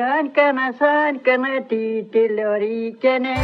Saankana tiitille orikene.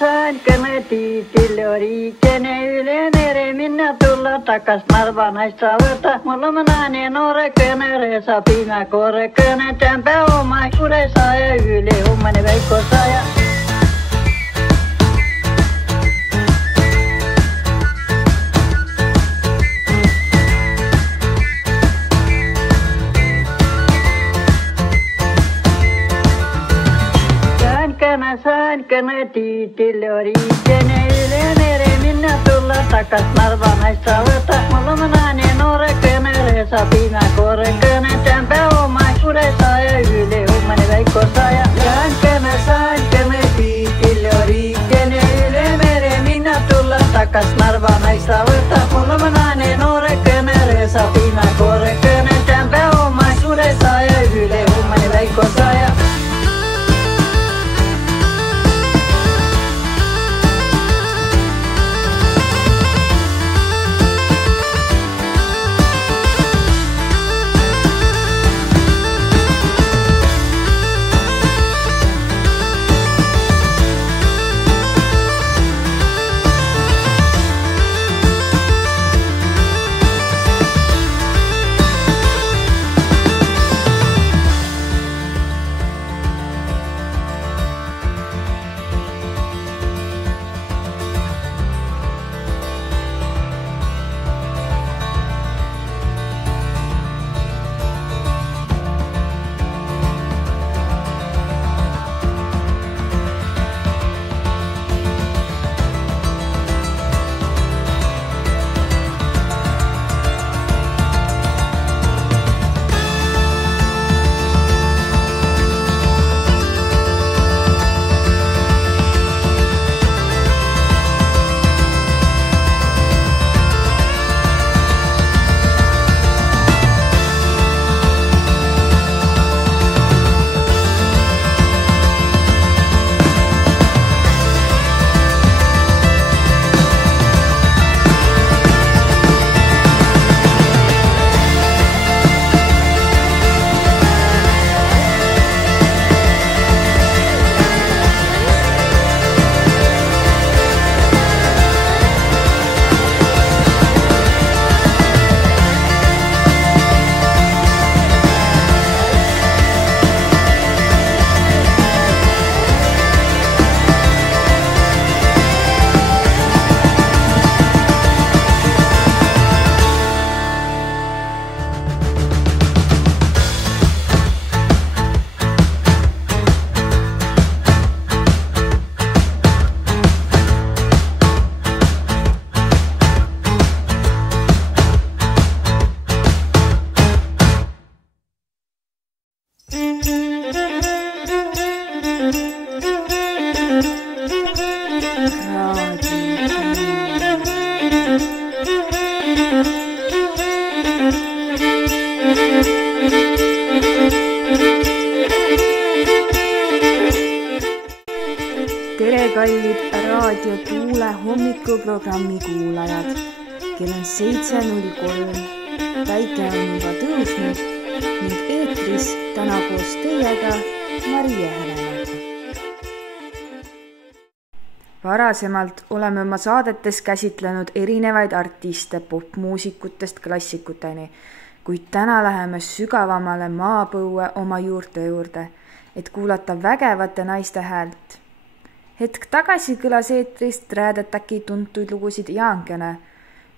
Saankana tiitille orikene. Ylenere minä tulla takas Narvanaista võta. Mulla mä nainen orekene resa piimä korekene. Tämpä oma kuresa ja yle hummani Veikko Saja. Saankana tiitille orikene. Ylenere minä tulla takas Narvanaista võta. Mulla mä nainen orekene resa piimä korekene. Tämpä oma kuresa ja yle hummani Veikko Saja. Saankana tiitille orikene. Ylenere minä tulla takas Narvanaista võta. Mulla mä nainen orekene resa piimä korekene. Tämpä oma kuresa ja yle hummani Veikko Saja. Tere kallid Raadio Tuule hommikuprogrammi kuulajad. Kell on 7.03. Päike on juba tõusnud ning eetris täna koos teiega Marie Helena. Varasemalt oleme oma saadetes käsitlenud erinevaid artiste popmuusikutest klassikuteni, kuid täna läheme sügavamale maapõue oma juurte juurde, et kuulata vägevate naiste häält. Hetk tagasi kõlas eetrist räädetäki tuntuid lugusid Jaankene,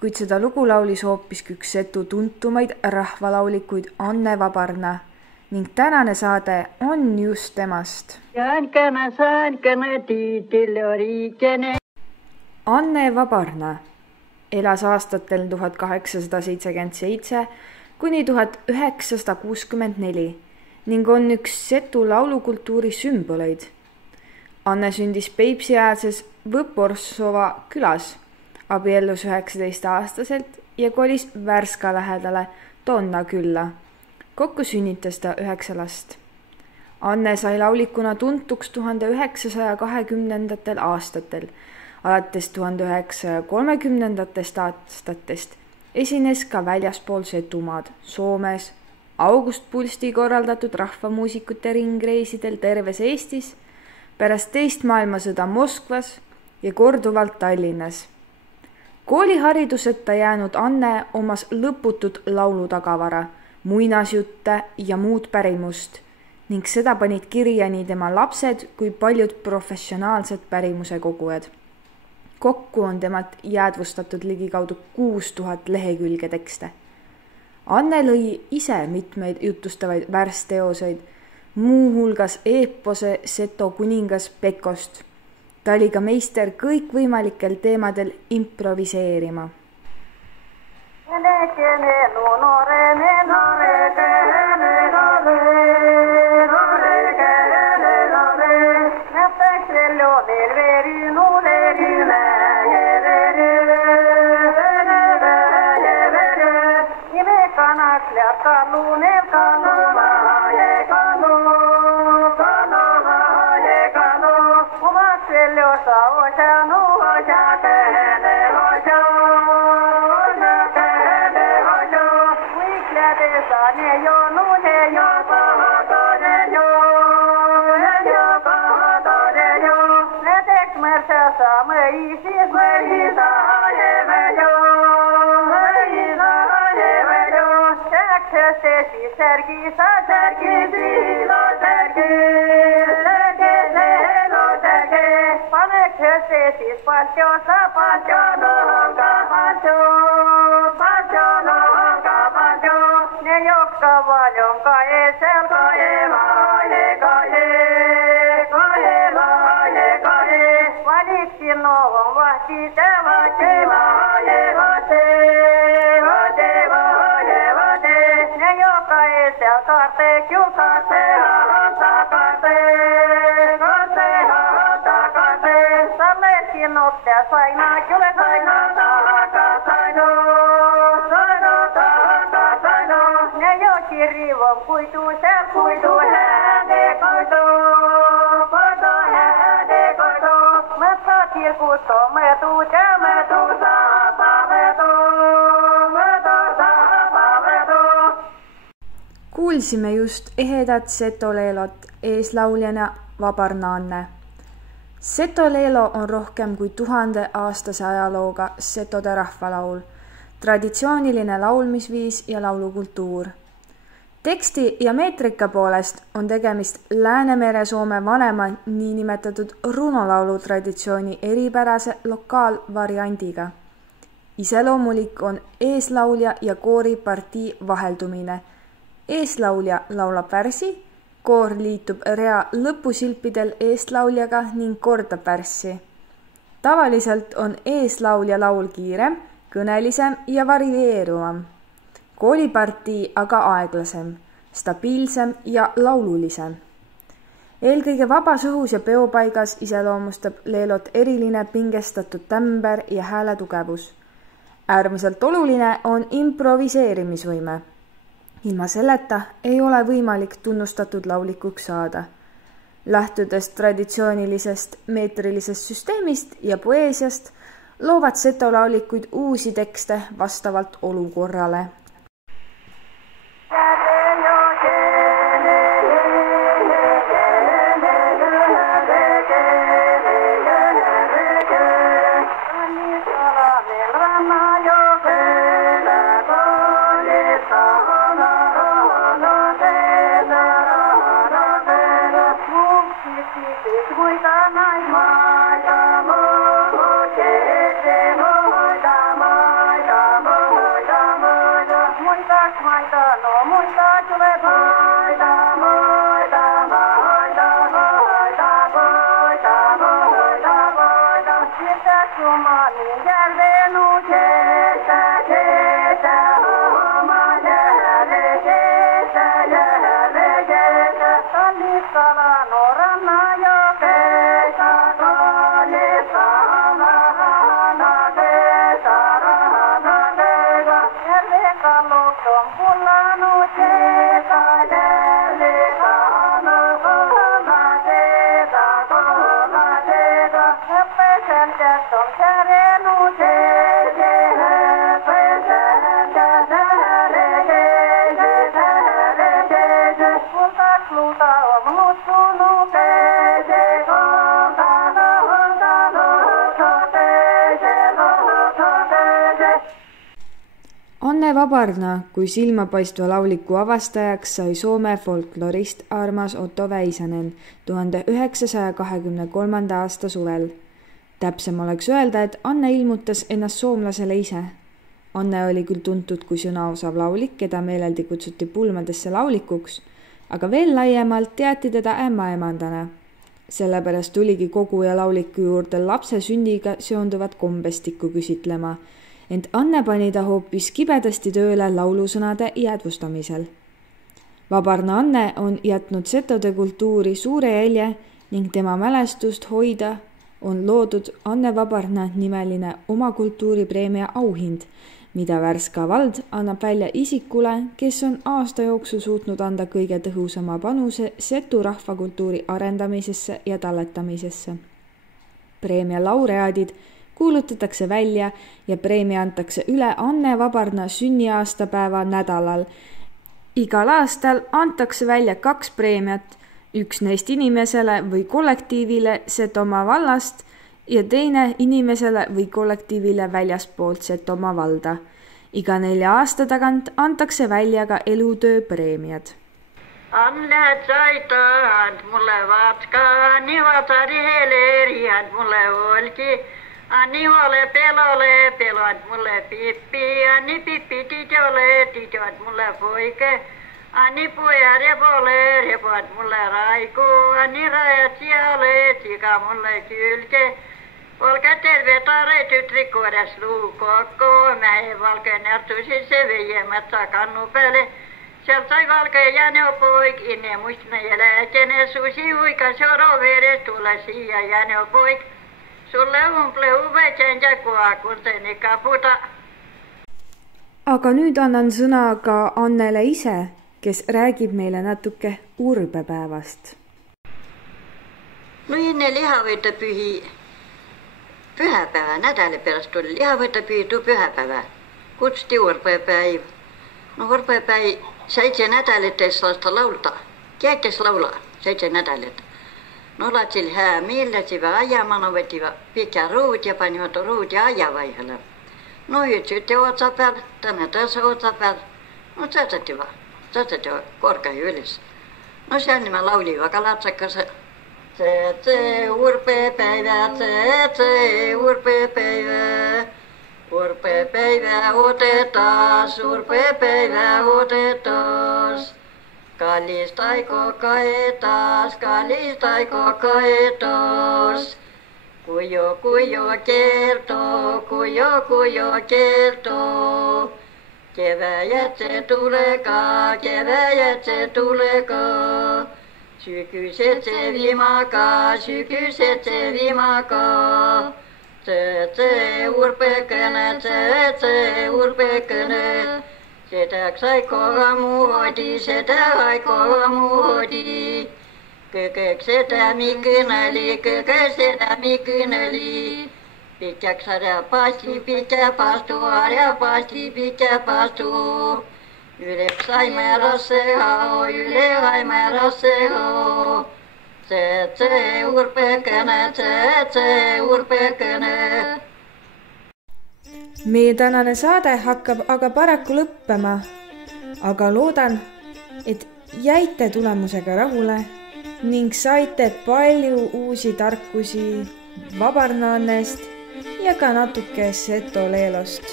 kuid seda lugu laulis hoopiski üks setu tuntumaid rahvalaulikuid Anne Vabarna ning tänane saade on just temast. Saankana tiitille orikene. Anne Vabarna elas aastatel 1877 kuni 1964 ning on üks setu laulukultuuri sümboleid. Anne sündis Peipsi-äärses Võporsova külas, abiellus 19-aastaselt ja kolis Värska lähedale Tonna külla. Kokku sünnitas ta 9 last. Anne sai laulikuna tuntuks 1920. aastatel. Alates 1930. aastatest esines ka väljaspool Setumaad, Soomes, August Pulsti korraldatud rahvamuusikute ringreisidel terves Eestis, pärast teist maailmasõda Moskvas ja korduvalt Tallinnas. Koolihariduseta jäänud Anne omas lõputut laulutagavara, muinasjutte ja muud pärimust ning seda panid kirja nii tema lapsed kui paljud professionaalsed pärimuse kogujad. Kokku on temalt jäädvustatud ligikaudu 6000 lehekülge tekste. Anne lõi ise mitmeid jutustavaid värsteoseid, muuhulgas eepose Seto kuningas Pekost. Ta oli ka meister kõikvõimalikel teemadel improviseerima. Kuulsime just ehedat setoleelot eeslauljana Vabarna Anne. Setoleelo on rohkem kui 1000-aastase ajalooga setode rahvalaul, traditsiooniline laulmisviis ja laulukultuur. Teksti ja meetrika poolest on tegemist Läänemere-Soome vanema niinimetatud runolaulu traditsiooni eripärase lokaalvariandiga. Iseloomulik on eeslaulja ja kooripartii vaheldumine. Eeslaulja laulab värsi, koor liitub rea lõpusilpidel eeslauljaga ning kordab värssi. Tavaliselt on eeslaulja laul kiirem, kõnelisem ja varieeruvam. Koolipartii aga aeglasem, stabiilsem ja laululisem. Eelkõige vabas õhus ja peopaigas iseloomustab leelot eriline pingestatud tämber ja hääle tugevus. Äärmiselt oluline on improviseerimisvõime. Ilma selleta ei ole võimalik tunnustatud laulikuks saada. Lähtudes traditsioonilisest meetrilisest süsteemist ja poeesiast, loovad setolaulikuid uusi tekste vastavalt olukorrale. Yeah. Anne Vabarna kui silmapaistva lauliku avastajaks sai Soome folklorist armas Otto Väisänen 1923. aasta suvel. Täpsem oleks öelda, et Anne ilmutas ennast soomlasele ise. Anne oli küll tuntud kui sõnaosav laulik, keda meeleldi kutsuti pulmadesse laulikuks, aga veel laiemalt teati teda ämmaemandana. Sellepärast tuligi kogu ja lauliku juurde lapse sünniga seonduvat kombestikku küsitlema, ent Anne pani ta hoopis kibedasti tööle laulusõnade jäädvustamisel. Vabarna Anne on jätnud setode kultuuri suure jälje ning tema mälestust hoida on loodud Anne Vabarna nimeline oma kultuuripreemia auhind, mida Värska vald annab välja isikule, kes on aasta jooksul suutnud anda kõige tõhusama panuse setu rahvakultuuri arendamisesse ja talletamisesse. Preemia laureaadid kuulutatakse välja ja preemia antakse üle Anne Vabarna sünniaastapäeva nädalal. Igal aastal antakse välja 2 preemiat, üks neist inimesele või kollektiivile Setomaa vallast ja teine inimesele või kollektiivile väljaspoolt Setomaa valda. Iga 4 aasta tagant antakse välja ka elutöö preemiad. Anne soitad mulle vatska, Anni vatsari heleriad mulle olki. Anni ole pelot mulle pippi, Anni pippi titjot mulle poike. Anni poja repot mulle raiku, Anni rajat siale sika mulle kylke. Olka terve tare tytri kuodes luukokko, mähe valke närtusi se veijämättä kannu päälle. Sieltä sai valke jäneopoik, inne muistne ja lääkene susi uika soro veres tulla siia jäneopoik. Sulle umple uvetsen jakua, kun teni kaputa. Aga nüüd annan sõna ka Annele ise, kes räägib meile natuke urbepäevast. No enne lihavõitepühi pühäpäevä, nädäli pärast tuli lihavõitepühi tuu pühäpäevä. Kutsuti urbepäiv. No urbepäiv 7 nädälites lasta laulta. Kiekes laula 7 nädälit. No latsil hää miilläsivä ajamana võtiva pikä ruud ja panivat ruudi ajavaihele. No ytsyti otsa peal, tänne tässä otsa peal. No tsätsätiva korkea ylis. No seal nimä lauliva ka lapsakas. Tse urbepäivä, tse urbepäivä. Urbepäivä otetas, urbepäivä otetas. Kallis taiko kaetas, Kujo kertoo. Keväjät se tulekaa. Sykyset se vimakaa. Tse urpekene. Setäks aikoa muhodi. Kökök setä mikyneli. Pitkäks harja pasti, pitkä pastu. Yle haimerasseho. Tse urpekene. Meie tänane saade hakkab aga paraku lõppema, aga loodan, et jäite tulemusega rahule ning saite palju uusi tarkusi Vabarna Annest ja ka natuke Seto Leelost.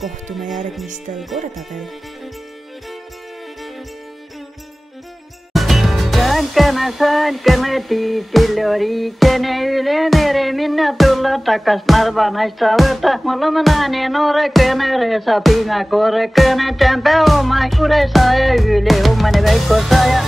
Kohtume järgmistel kordadel. Saankana tiitille riikene yle mere minä tulla takas Narvanaista võta. Mulla on naani noorekene reesa piimä korrekene. Tämpä oma kuresa ja yle hommani Veikko Saaja.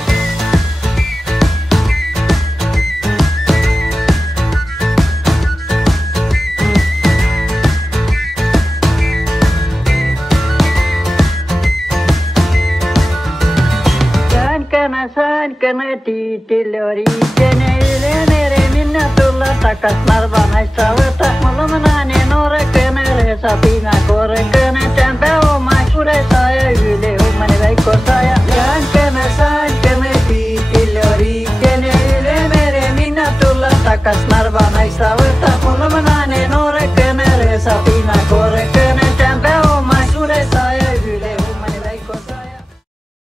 Saankana tiitille riikene yle mere minä tulla takas Narvanaista võta. Mulla on naani noorekene reesa piimä korrekene. Tämpä oma kuresa ja yle hommani Veikko Saaja.